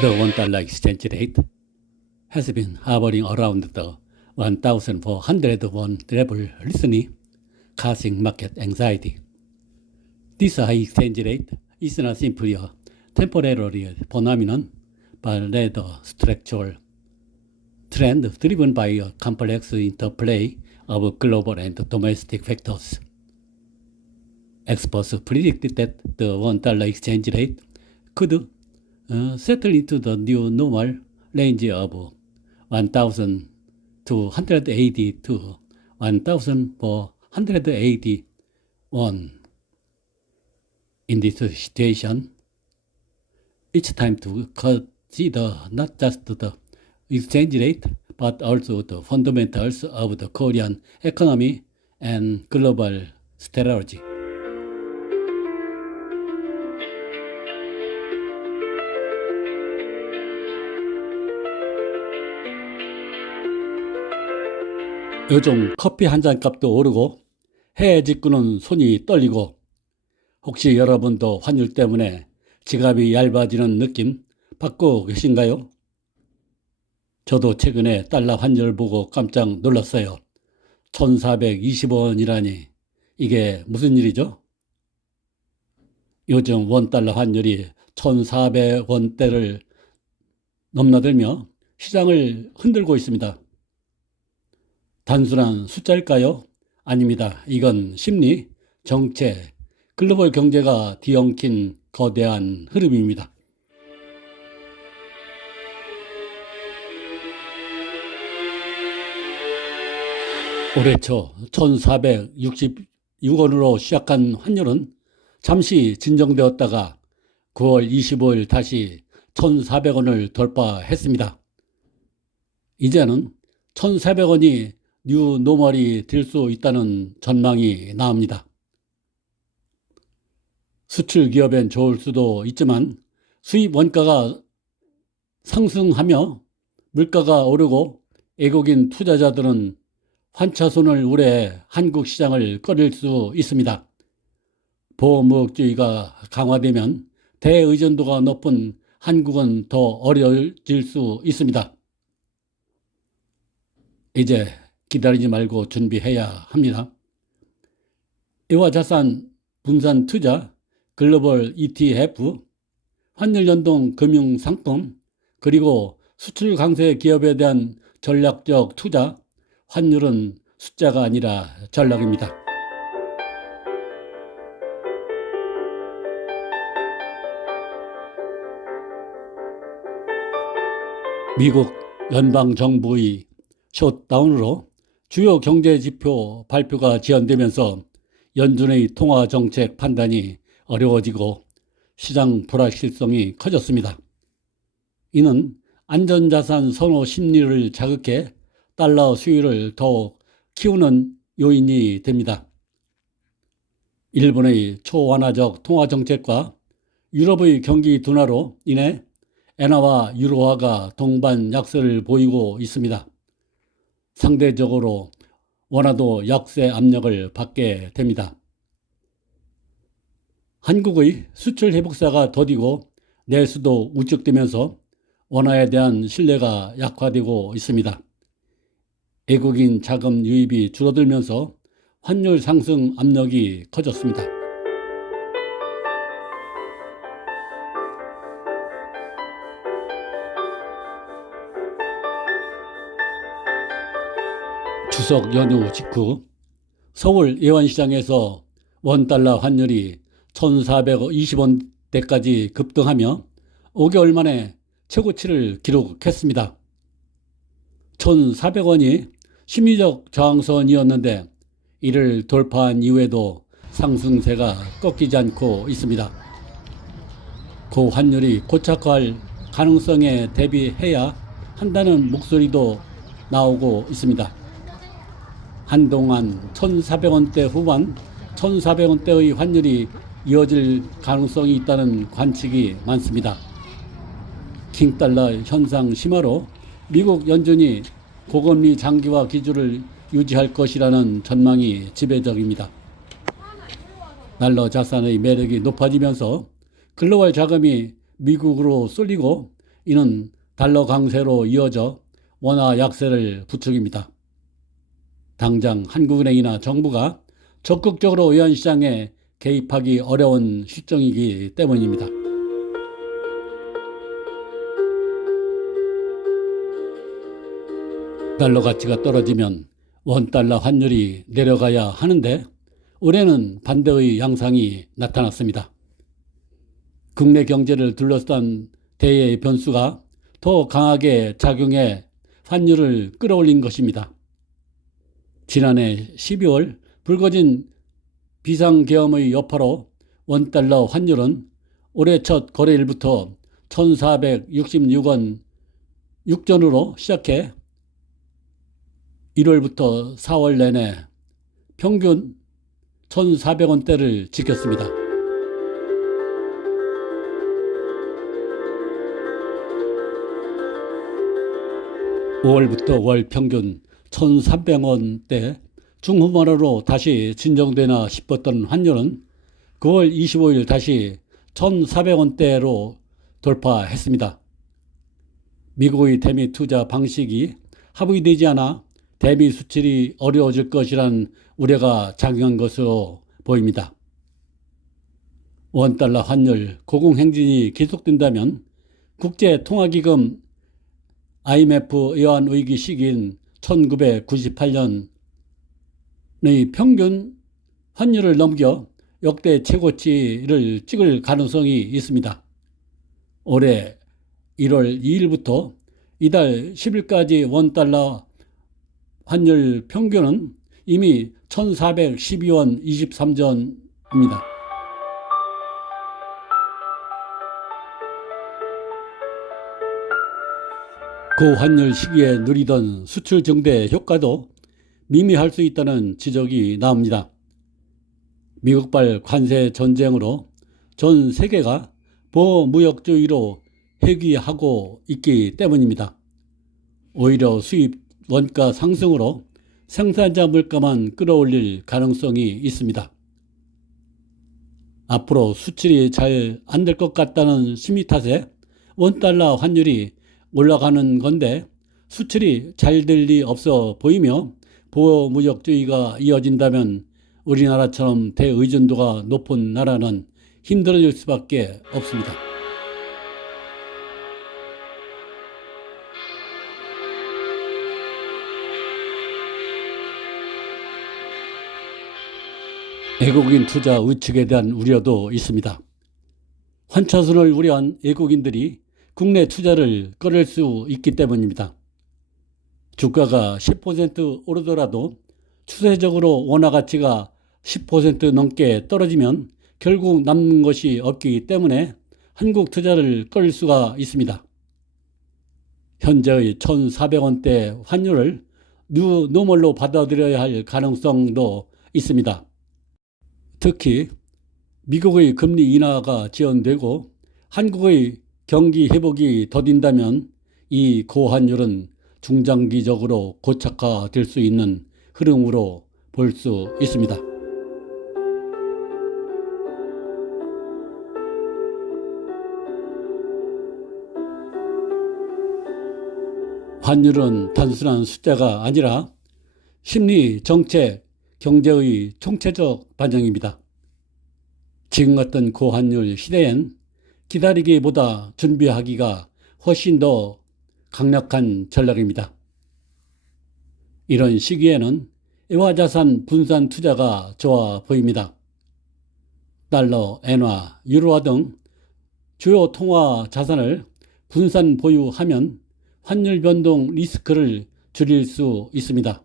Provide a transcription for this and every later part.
The $1 exchange rate has been hovering around the 1,400 won level recently, causing market anxiety. This high exchange rate is not simply a temporary phenomenon, but rather structural trend driven by a complex interplay of global and domestic factors. Experts predicted that the $1 exchange rate could settle into the new normal range of 1,280 to 1,480 won. In this situation, it's time to consider not just the exchange rate, but also the fundamentals of the Korean economy and global strategy. 요즘 커피 한 잔 값도 오르고 해외 직구는 손이 떨리고 혹시 여러분도 환율 때문에 지갑이 얇아지는 느낌 받고 계신가요? 저도 최근에 달러 환율 보고 깜짝 놀랐어요. 1,420원이라니 이게 무슨 일이죠? 요즘 원달러 환율이 1,400원대를 넘나들며 시장을 흔들고 있습니다. 단순한 숫자일까요? 아닙니다. 이건 심리, 정책, 글로벌 경제가 뒤엉킨 거대한 흐름입니다. 올해 초 1,466원으로 시작한 환율은 잠시 진정되었다가 9월 25일 다시 1,400원을 돌파했습니다. 이제는 1,400원이 뉴 노멀이 될 수 있다는 전망이 나옵니다. 수출 기업엔 좋을 수도 있지만 수입 원가가 상승하며 물가가 오르고 외국인 투자자들은 환차손을 우려해 한국 시장을 꺼릴 수 있습니다. 보호무역주의가 강화되면 대의존도가 높은 한국은 더 어려워질 수 있습니다. 이제 기다리지 말고 준비해야 합니다. 이화자산 분산 투자, 글로벌 ETF, 환율 연동 금융 상품, 그리고 수출 강세 기업에 대한 전략적 투자, 환율은 숫자가 아니라 전략입니다. 미국 연방정부의 셧다운으로 주요 경제지표 발표가 지연되면서 연준의 통화정책 판단이 어려워지고 시장 불확실성이 커졌습니다. 이는 안전자산 선호 심리를 자극해 달러 수요를 더욱 키우는 요인이 됩니다. 일본의 초완화적 통화정책과 유럽의 경기 둔화로 인해 엔화와 유로화가 동반 약세를 보이고 있습니다. 상대적으로 원화도 약세 압력을 받게 됩니다. 한국의 수출 회복세가 더디고 내수도 우측되면서 원화에 대한 신뢰가 약화되고 있습니다. 외국인 자금 유입이 줄어들면서 환율 상승 압력이 커졌습니다. 추석 연휴 직후 서울 예원시장에서 원달러 환율이 1,420원대까지 급등하며 5개월 만에 최고치를 기록했습니다. 1,400원이 심리적 저항선이었는데 이를 돌파한 이후에도 상승세가 꺾이지 않고 있습니다. 고환율이 고착화할 가능성에 대비해야 한다는 목소리도 나오고 있습니다. 한동안 1,400원대 후반, 1,400원대의 환율이 이어질 가능성이 있다는 관측이 많습니다. 킹달러 현상 심화로 미국 연준이 고금리 장기화 기조를 유지할 것이라는 전망이 지배적입니다. 달러 자산의 매력이 높아지면서 글로벌 자금이 미국으로 쏠리고 이는 달러 강세로 이어져 원화 약세를 부추깁니다. 당장 한국은행이나 정부가 적극적으로 외환시장에 개입하기 어려운 실정이기 때문입니다. 달러 가치가 떨어지면 원달러 환율이 내려가야 하는데 올해는 반대의 양상이 나타났습니다. 국내 경제를 둘러싼 대외의 변수가 더 강하게 작용해 환율을 끌어올린 것입니다. 지난해 12월 불거진 비상계엄의 여파로 원달러 환율은 올해 첫 거래일부터 1,466원 6전으로 시작해 1월부터 4월 내내 평균 1,400원대를 지켰습니다. (5월부터) 월 평균 1,300원대 중후반으로 다시 진정되나 싶었던 환율은 9월 25일 다시 1,400원대로 돌파했습니다. 미국의 대미 투자 방식이 합의되지 않아 대미 수출이 어려워질 것이란 우려가 작용한 것으로 보입니다. 원달러 환율 고공행진이 계속된다면 국제통화기금 IMF 외환위기 시기인 1998년의 평균 환율을 넘겨 역대 최고치를 찍을 가능성이 있습니다. 올해 1월 2일부터 이달 10일까지 원달러 환율 평균은 이미 1,412원 23전입니다. 고환율 시기에 누리던 수출 증대 효과도 미미할 수 있다는 지적이 나옵니다. 미국발 관세 전쟁으로 전 세계가 보호무역주의로 회귀하고 있기 때문입니다. 오히려 수입 원가 상승으로 생산자 물가만 끌어올릴 가능성이 있습니다. 앞으로 수출이 잘 안 될 것 같다는 심리 탓에 원달러 환율이 올라가는 건데 수출이 잘 될 리 없어 보이며 보호무역주의가 이어진다면 우리나라처럼 대의존도가 높은 나라는 힘들어질 수밖에 없습니다. 외국인 투자 위축에 대한 우려도 있습니다. 환차순을 우려한 외국인들이 국내 투자를 꺼낼 수 있기 때문입니다. 주가가 10% 오르더라도 추세적으로 원화 가치가 10% 넘게 떨어지면 결국 남는 것이 없기 때문에 한국 투자를 끌 수가 있습니다. 현재의 1,400원대 환율을 뉴노멀로 받아들여야 할 가능성도 있습니다. 특히 미국의 금리 인하가 지연되고 한국의 경기 회복이 더딘다면 이 고환율은 중장기적으로 고착화될 수 있는 흐름으로 볼 수 있습니다. 환율은 단순한 숫자가 아니라 심리, 정책, 경제의 총체적 반영입니다. 지금 같은 고환율 시대엔 기다리기보다 준비하기가 훨씬 더 강력한 전략입니다. 이런 시기에는 외화자산 분산 투자가 좋아 보입니다. 달러, 엔화, 유로화 등 주요 통화 자산을 분산 보유하면 환율 변동 리스크를 줄일 수 있습니다.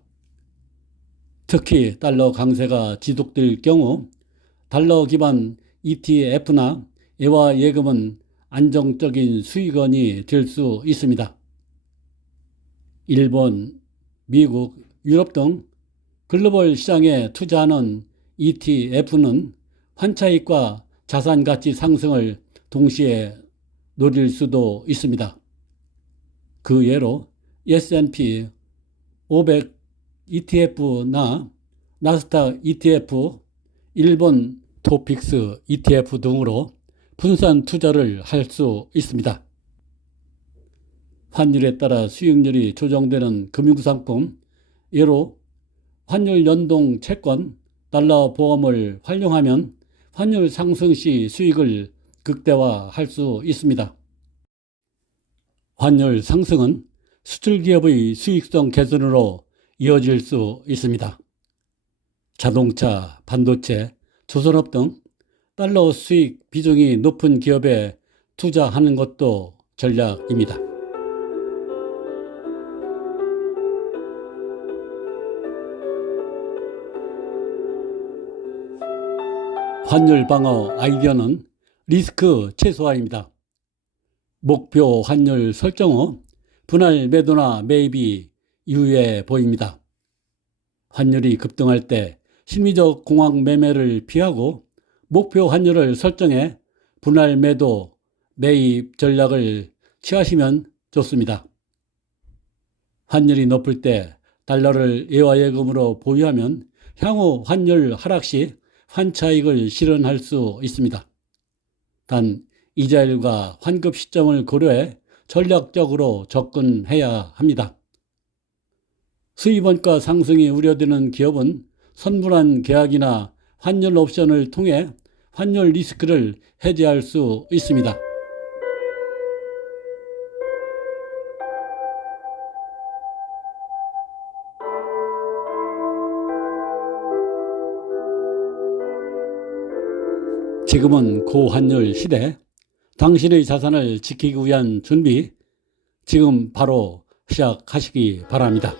특히 달러 강세가 지속될 경우 달러 기반 ETF나 외화 예금은 안정적인 수익원이 될 수 있습니다. 일본, 미국, 유럽 등 글로벌 시장에 투자하는 ETF는 환차익과 자산 가치 상승을 동시에 노릴 수도 있습니다. 그 예로 S&P 500 ETF나 나스닥 ETF, 일본 토픽스 ETF 등으로 분산 투자를 할 수 있습니다. 환율에 따라 수익률이 조정되는 금융상품, 예로 환율 연동 채권, 달러 보험을 활용하면 환율 상승 시 수익을 극대화할 수 있습니다. 환율 상승은 수출 기업의 수익성 개선으로 이어질 수 있습니다. 자동차, 반도체, 조선업 등 달러 수익 비중이 높은 기업에 투자하는 것도 전략입니다. 환율 방어 아이디어는 리스크 최소화입니다. 목표 환율 설정 후 분할 매도나 매입이 유효해 보입니다. 환율이 급등할 때 심리적 공황 매매를 피하고 목표 환율을 설정해 분할 매도, 매입 전략을 취하시면 좋습니다. 환율이 높을 때 달러를 예화예금으로 보유하면 향후 환율 하락 시 환차익을 실현할 수 있습니다. 단 이자율과 환급 시점을 고려해 전략적으로 접근해야 합니다. 수입 원가 상승이 우려되는 기업은 선분할 계약이나 환율 옵션을 통해 환율 리스크를 해제할 수 있습니다. 지금은 고환율 시대, 당신의 자산을 지키기 위한 준비, 지금 바로 시작하시기 바랍니다.